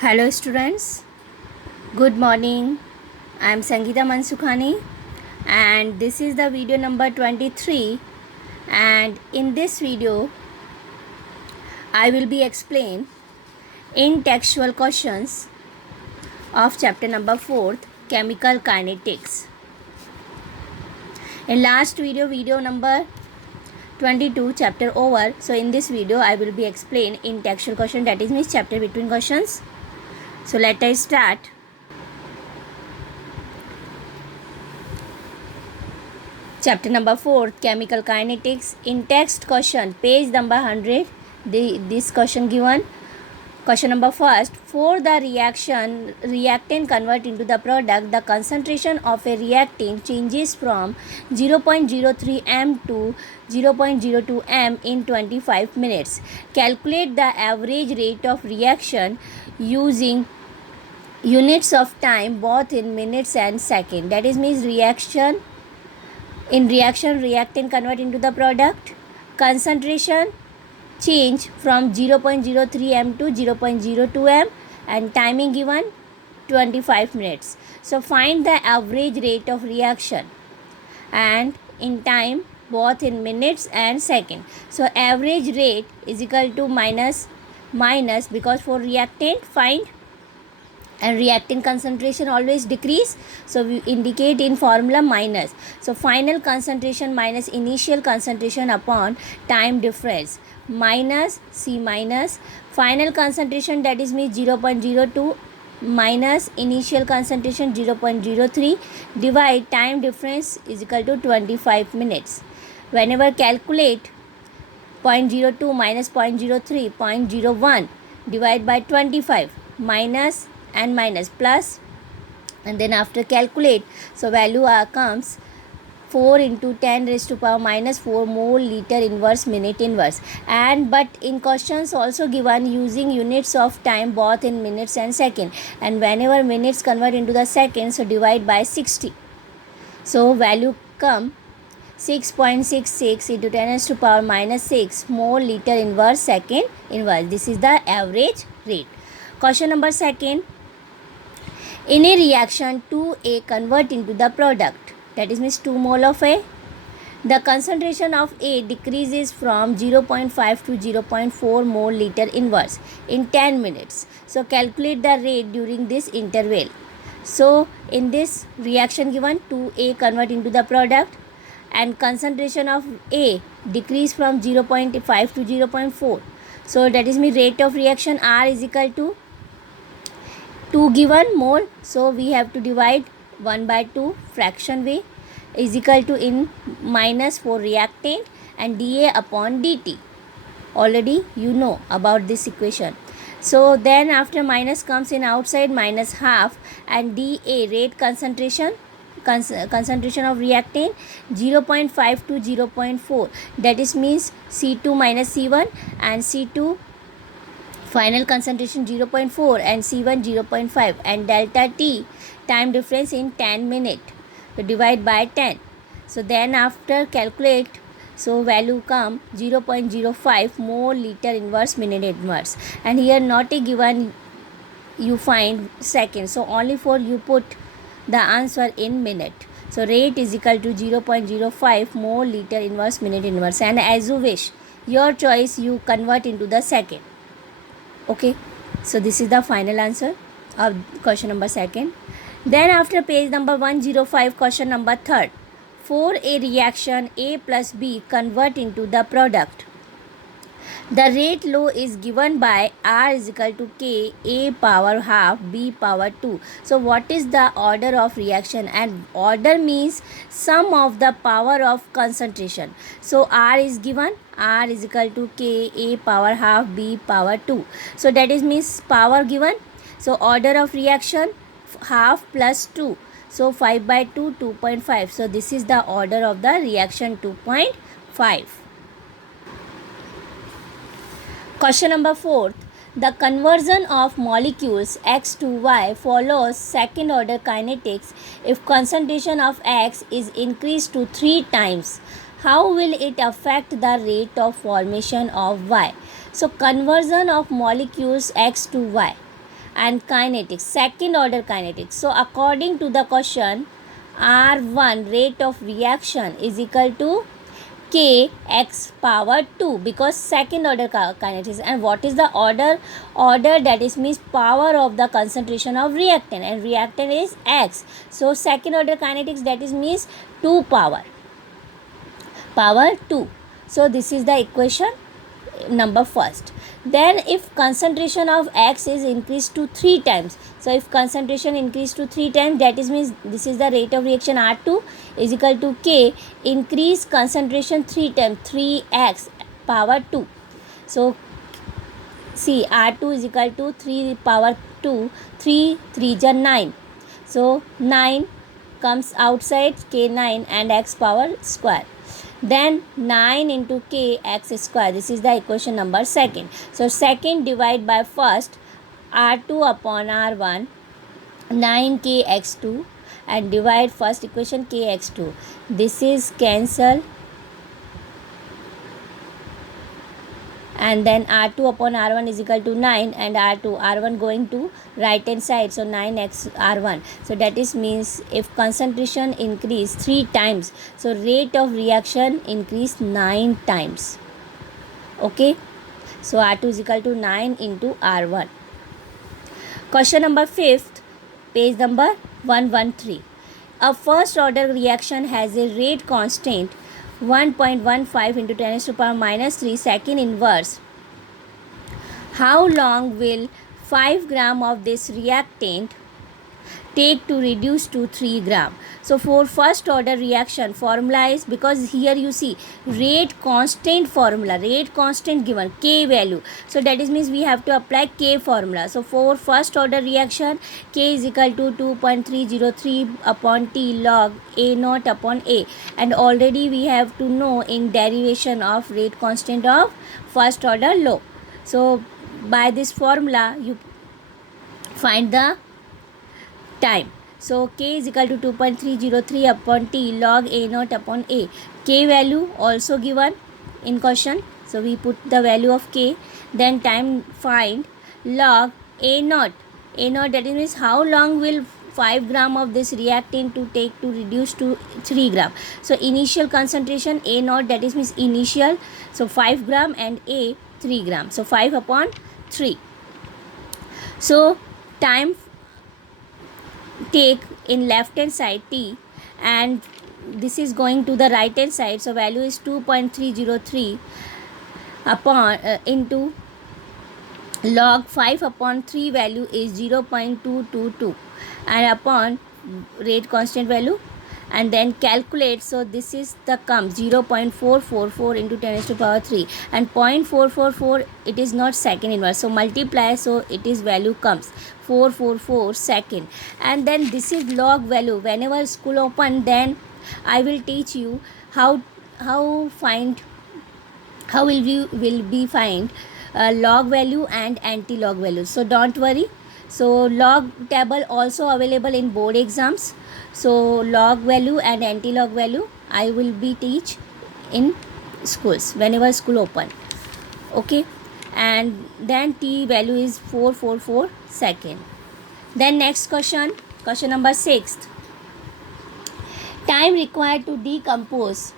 Hello students, good morning. I am Sangeeta Mansukhani and this is the video number 23, and in this video I will be explain in textual questions of chapter number 4, chemical kinetics. In last video number 22 chapter over, so in this video I will be explain in textual question, that is means chapter between questions. So let us start. Chapter number 4, chemical kinetics. In text question, page number 100, this question given. Question number first, for the reactant convert into the product, the concentration of a reactant changes from 0.03 m to 0.02 m in 25 minutes. Calculate the average rate of reaction using units of time both in minutes and second. That is means reaction reactant convert into the product, concentration change from 0.03 m to 0.02 m, and timing given 25 minutes. So find the average rate of reaction and in time both in minutes and second. So average rate is equal to minus because for reactant find, and reactant concentration always decrease, so we indicate in formula minus. So final concentration minus initial concentration upon time difference, minus C minus final concentration, that is means 0.02 minus initial concentration 0.03, divide time difference is equal to 25 minutes. Whenever calculate 0.02 minus 0.03, 0.01 divide by 25, minus and minus plus, and then after calculate, so value comes 4 into 10 raised to power minus 4 mole liter inverse minute inverse. And but in questions also given using units of time both in minutes and second, and whenever minutes convert into the second, so divide by 60, so value come 6.66 into 10 raised to power minus 6 mole liter inverse second inverse. This is the average rate. Question number second, in a reaction 2A convert into the product, that is means 2 mole of A, the concentration of A decreases from 0.5 to 0.4 mole liter inverse in 10 minutes. So calculate the rate during this interval. So in this reaction given 2A convert into the product and concentration of A decrease from 0.5 to 0.4. So that is mean rate of reaction R is equal to 2 given mole, so we have to divide 1 by 2 fraction way is equal to in minus for reactant and dA upon dt. Already you know about this equation. So then after minus comes in outside minus half, and dA rate concentration of reactant 0.5 to 0.4, that is means C2 minus C1, and C2 final concentration 0.4 and C1 0.5, and delta T time difference in 10 minutes. So divide by 10. So then after calculate, so value come 0.05 mole liter inverse minute inverse, and here not a given you find second, so only for you put the answer in minute. So rate is equal to 0.05 mole liter inverse minute inverse, and as you wish, your choice you convert into the second. Okay, so this is the final answer of question number second. Then after page number 105, question number third, for a reaction A plus B convert into the product, the rate law is given by R is equal to K, A power half, B power 2. So what is the order of reaction? And order means sum of the power of concentration. So R is given, R is equal to K, A power half, B power 2. So that is means power given. So order of reaction half plus 2. So 5 by 2, 2.5. So this is the order of the reaction 2.5. Question number 4. The conversion of molecules X to Y follows second order kinetics if concentration of X is increased to 3 times. How will it affect the rate of formation of Y? So conversion of molecules X to Y. and kinetics, second order kinetics. So according to the question, R1 rate of reaction is equal to k x power 2 because second order kinetics. And what is the order? Order, that is means power of the concentration of reactant, and reactant is x. So second order kinetics, that is means 2 power 2. So this is the equation number first. Then if concentration of x is increased to 3 times, so if concentration increased to 3 times, that is means this is the rate of reaction R2 is equal to k increase concentration 3 times, 3x power 2. So see, R2 is equal to 3 power 2, 3 3 is 9. So 9 comes outside, k9 and x power square. Then 9 into k x square. This is the equation number second. So second divide by first, R2 upon R1, 9k x2, and divide first equation k x2. This is cancel, and then R2 upon R1 is equal to 9, and R1 going to right hand side, so 9x R1. So that is means if concentration increase 3 times, so rate of reaction increase 9 times. Okay, so R2 is equal to 9 into R1. Question number 5th, page number 113. A first order reaction has a rate constant 1.15 into 10 raised to power minus 3 second inverse. How long will 5 gram of this reactant take to reduce to 3 gram? So for first order reaction, formula is, because here you see rate constant formula, rate constant given, k value. So that is means we have to apply k formula. So for first order reaction, k is equal to 2.303 upon T log A naught upon A. And already we have to know in derivation of rate constant of first order law. So by this formula you find the time. So k is equal to 2.303 upon T log A naught upon A. K value also given in question, so we put the value of k. Then time find log A naught. A naught, that means how long will 5 gram of this reactant to take to reduce to 3 gram. So initial concentration A naught, that is means initial, so 5 gram, and A 3 gram, so 5 upon 3. So time take in left hand side T, and this is going to the right hand side, so value is 2.303 upon into log 5 upon 3 value is 0.222, and upon rate constant value, and then calculate. So this is the comes 0.444 into 10 raised to power 3, and 0.444 it is not second inverse, so multiply, so it is value comes 444 second. And then this is log value. Whenever school open, then I will teach you how will be find log value and anti-log value. So don't worry. So log table also available in board exams. So log value and anti-log value I will be teach in schools whenever school open. Okay, and then T value is 444 second. Then next question number 6. Time required to decompose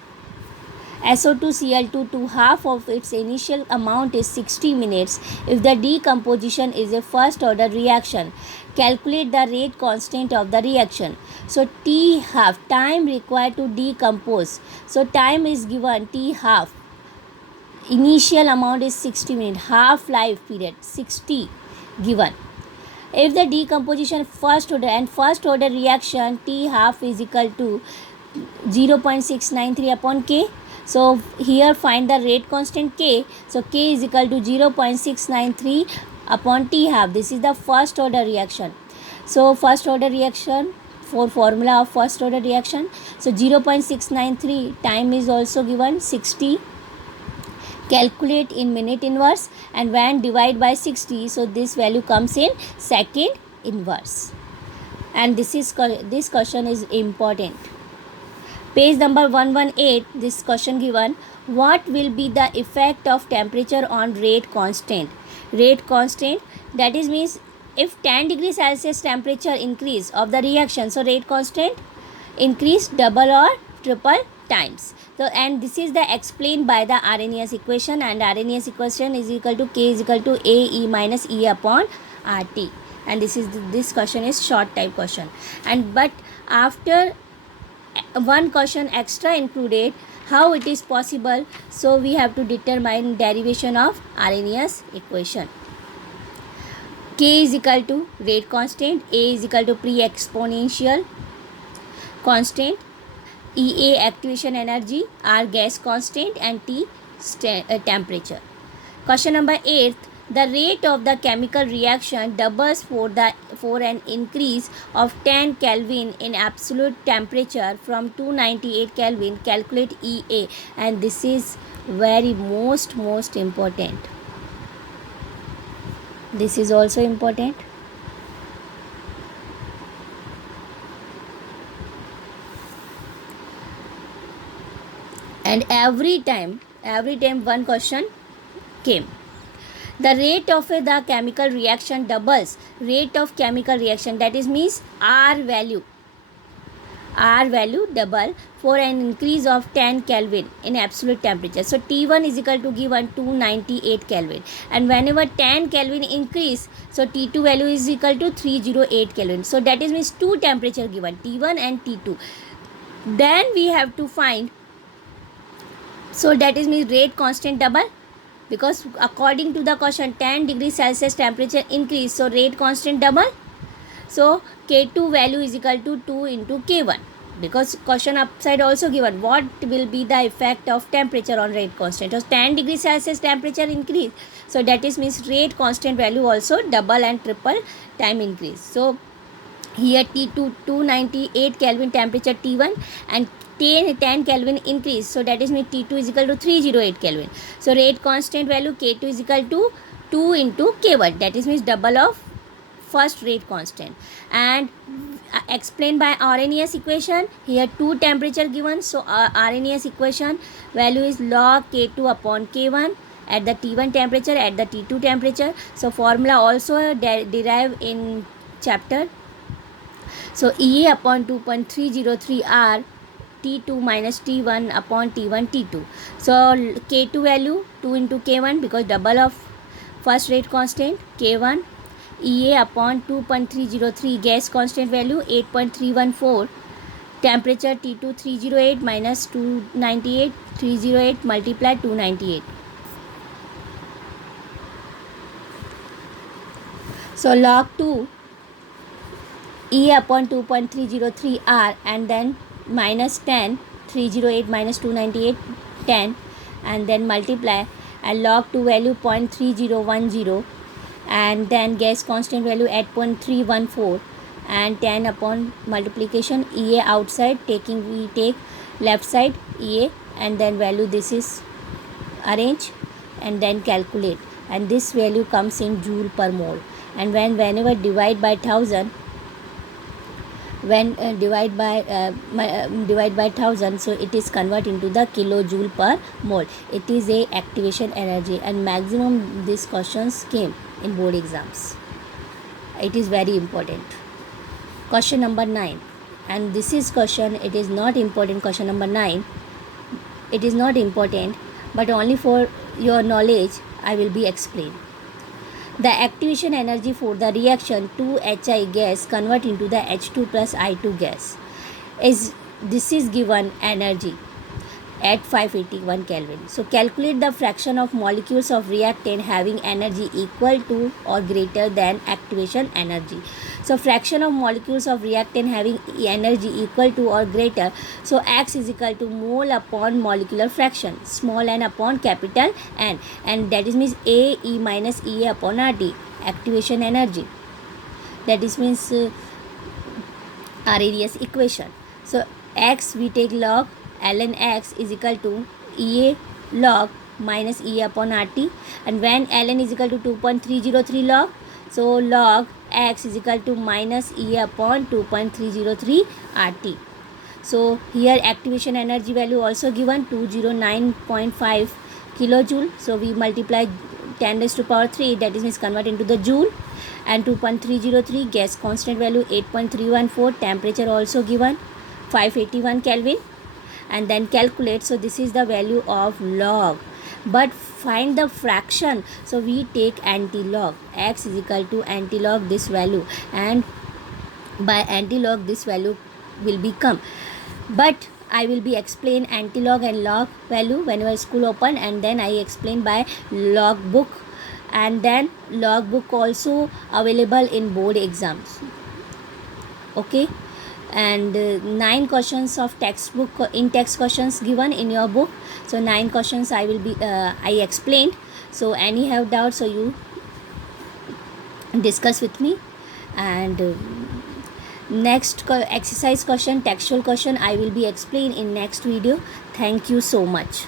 SO2Cl2 to half of its initial amount is 60 minutes. If the decomposition is a first order reaction, calculate the rate constant of the reaction. So T half, time required to decompose. So time is given T half. Initial amount is 60 minutes. Half life period 60 given. If the decomposition first order and first order reaction, T half is equal to 0.693 upon K. So here find the rate constant K. So K is equal to 0.693 upon T half. This is the first order reaction. So first order reaction, for formula of first order reaction, so 0.693, time is also given 60. Calculate in minute inverse, and when divide by 60, so this value comes in second inverse. And this question is important. Page number 118, this question given, what will be the effect of temperature on rate constant? Rate constant, that is means if 10 degrees Celsius temperature increase of the reaction, so rate constant increase double or triple times. So and this is the explained by the Arrhenius equation, and Arrhenius equation is equal to K is equal to A E minus E upon RT, and this question is short type question. And but after one question extra included, how it is possible, so we have to determine derivation of Arrhenius equation. K is equal to rate constant, A is equal to pre-exponential constant, EA activation energy, R gas constant, and T temperature. Question number 8. The rate of the chemical reaction doubles for an increase of 10 Kelvin in absolute temperature from 298 Kelvin. Calculate EA, and this is very most important. This is also important. And every time one question came. The rate of the chemical reaction doubles. Rate of chemical reaction, that is means R value double for an increase of 10 Kelvin in absolute temperature. So T1 is equal to given 298 Kelvin, and whenever 10 Kelvin increase, so T2 value is equal to 308 Kelvin. So that is means two temperature given, T1 and T2. Then we have to find, so that is means rate constant double, because according to the question 10 degrees Celsius temperature increase, so rate constant double. So K2 value is equal to 2 into K1, because question upside also given what will be the effect of temperature on rate constant. So 10 degrees Celsius temperature increase, so that is means rate constant value also double and triple time increase. So here T2 298 Kelvin temperature T1, and 10 Kelvin increase, so that is means T2 is equal to 308 Kelvin. So rate constant value K2 is equal to 2 into K1, that is means double of first rate constant. And explained by Arrhenius equation, here two temperature given, so Arrhenius equation value is log K2 upon K1 at the T1 temperature, at the T2 temperature. So formula also derived in chapter. So EA upon 2.303 R T2 minus T1 upon T1 T2. So K2 value 2 into K1, because double of first rate constant K1, EA upon 2.303 gas constant value 8.314, temperature T2 308 minus 298, 308 multiply 298. So log 2 E upon 2.303 R, and then minus 10, 308 minus 298, 10, and then multiply, and log 2 value 0.3010, and then gas constant value 8.314, and 10 upon multiplication EA outside, we take left side EA, and then value this is arrange and then calculate, and this value comes in joule per mole. And whenever divide by 1000, divide by 1000, so it is convert into the kilojoule per mole. It is a activation energy, and maximum these questions came in board exams. It is very important. Question number 9, and this is question, it is not important. Question number 9, it is not important, but only for your knowledge I will be explained. The activation energy for the reaction 2HI gas convert into the H2 plus I2 gas this is given energy at 581 Kelvin. So calculate the fraction of molecules of reactant having energy equal to or greater than activation energy. So fraction of molecules of reactant having energy equal to or greater, so X is equal to mole upon molecular fraction, small n upon capital N, and that is means A E minus EA upon RT, activation energy. That is means Arrhenius equation. So X we take log ln X is equal to EA log minus EA upon RT, and when ln is equal to 2.303 log, so log X is equal to minus EA upon 2.303 RT. So here activation energy value also given 209.5 kilojoule, so we multiply 10 raised to power 3, that is means convert into the joule. And 2.303 gas constant value 8.314, temperature also given 581 Kelvin. And then calculate, so this is the value of log, but find the fraction, so we take anti-log. X is equal to anti-log this value, and by anti-log this value will become, but I will be explain anti-log and log value whenever school open, and then I explain by log book, and then log book also available in board exams. Okay. And 9 questions of textbook in text questions given in your book. So 9 questions I will be I explained. So any have doubts, so you discuss with me. And next exercise question, textual question, I will be explain in next video. Thank you so much.